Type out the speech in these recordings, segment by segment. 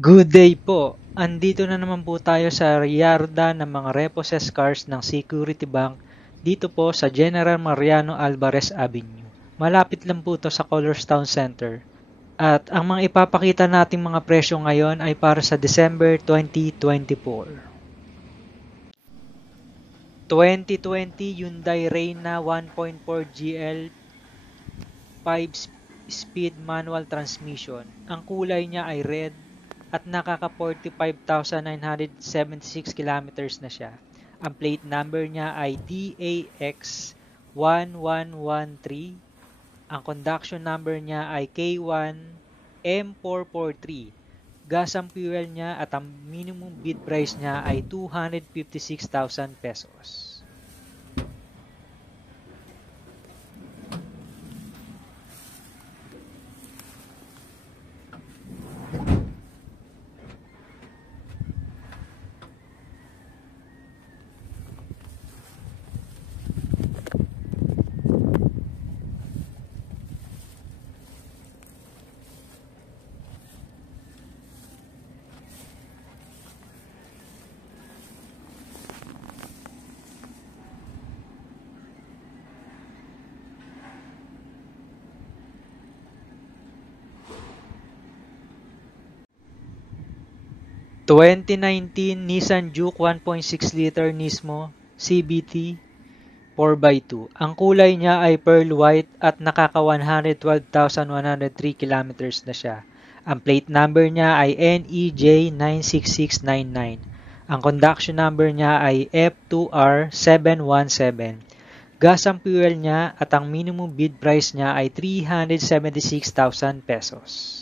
Good day po! Andito na naman po tayo sa yarda ng mga repossessed cars ng Security Bank dito po sa General Mariano Alvarez Avenue. Malapit lang po to sa Colors Town Center. At ang mga ipapakita nating mga presyo ngayon ay para sa December 2024. 2020 Hyundai Reyna 1.4 GL 5-speed manual transmission. Ang kulay niya ay red at nakaka 45,976 kilometers na siya. Ang plate number niya ay DAX 1113. Ang conduction number niya ay K1 M443. Gas ang fuel niya at ang minimum bid price niya ay 256,000 pesos. 2019 Nissan Juke 1.6 liter Nismo CVT 4x2. Ang kulay niya ay pearl white at nakaka 112,103 kilometers na siya. Ang plate number niya ay NEJ96699. Ang conduction number niya ay F2R717. Gas ang fuel niya at ang minimum bid price niya ay 376,000 pesos.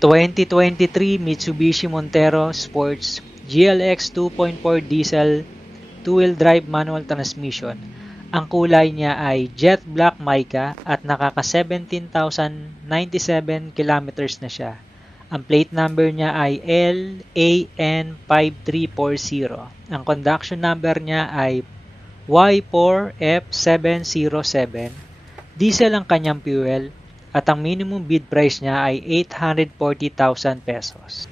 2023 Mitsubishi Montero Sports GLX 2.4 diesel two-wheel drive manual transmission. Ang kulay niya ay jet black mica at nakaka 17,097 kilometers na siya. Ang plate number niya ay LAN5340. Ang conduction number niya ay Y4F707. Diesel ang kanyang fuel at ang minimum bid price niya ay 840,000 pesos.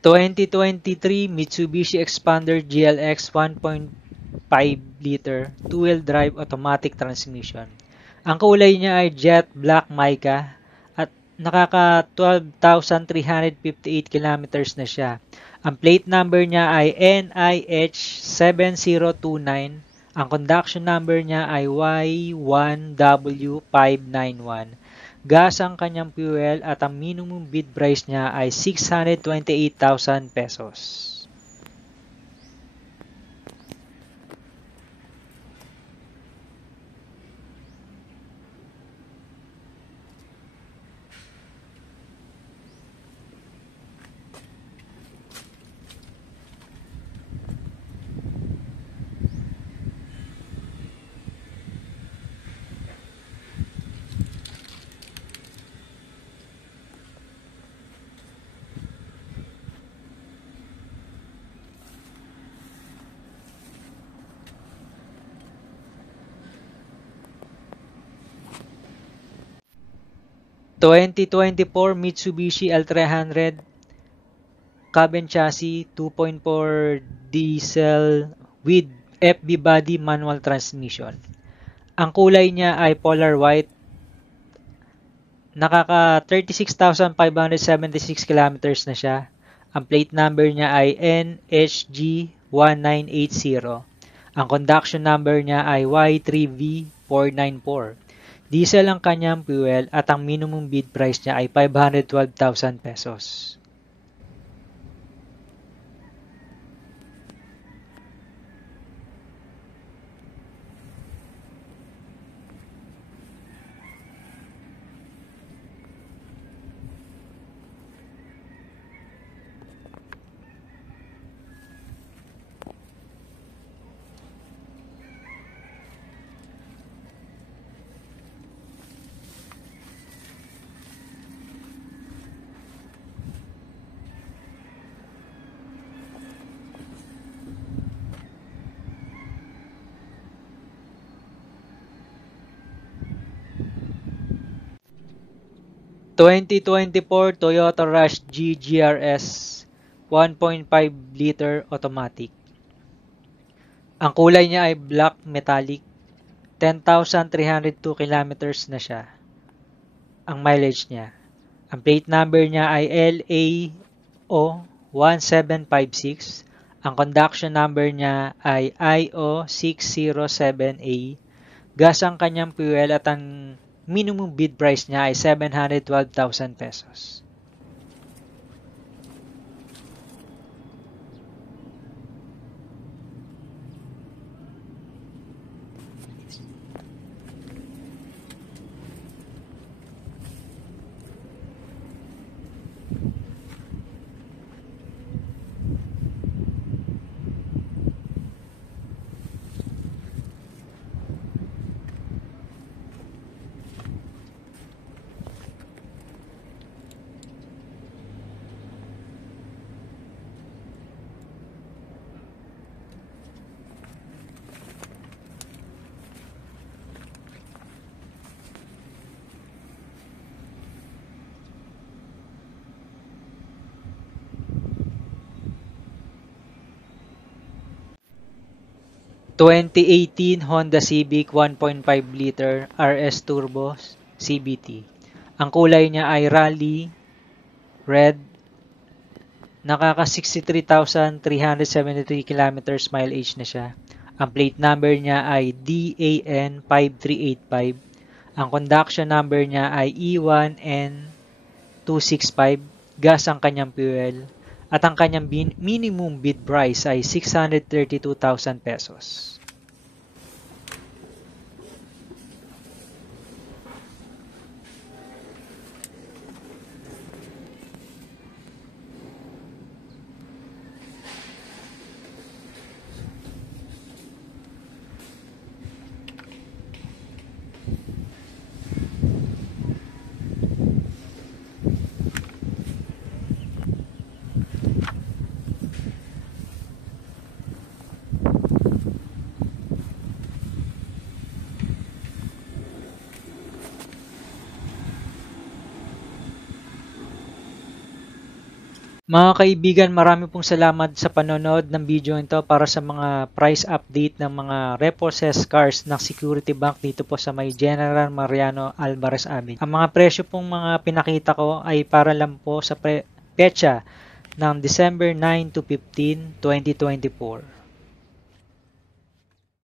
2023 Mitsubishi Expander GLX 1.5 liter two-wheel drive automatic transmission. Ang kulay niya ay jet black mica at nakaka 12,358 kilometers na siya. Ang plate number niya ay NIH7029. Ang conduction number niya ay Y1W591. Gas ang kanyang fuel at ang minimum bid price niya ay 628,000 pesos. 2024 Mitsubishi L300 cab and chassis 2.4 diesel with FB body manual transmission. Ang kulay niya ay polar white. Nakaka 36,576 kilometers na siya. Ang plate number niya ay NHG1980. Ang conduction number niya ay Y3V494. Diesel ang kanyang fuel at ang minimum bid price niya ay 512,000 pesos. ...2024 Toyota Rush G GRS 1.5 liter automatic. Ang kulay niya ay black metallic. 10,302 kilometers na siya. Ang mileage niya. Ang plate number niya ay LAO1756. Ang conduction number niya ay IO607A. Gas ang kanyang fuel at ang minimum bid price niya ay 712,000 pesos. ...2018 Honda Civic 1.5 liter RS Turbo CVT. Ang kulay niya ay Rally Red. Nakaka 63,373 kilometers mileage na siya. Ang plate number niya ay DAN5385. Ang conduction number niya ay E1N265. Gas ang kanyang fuel. At ang kanyang minimum bid price ay 632,000 pesos. Mga kaibigan, marami pong salamat sa panonood ng video ito para sa mga price update ng mga repossessed cars ng Security Bank dito po sa may General Mariano Alvarez Avenue. Ang mga presyo pong mga pinakita ko ay para lang po sa petsa ng December 9 to 15, 2024.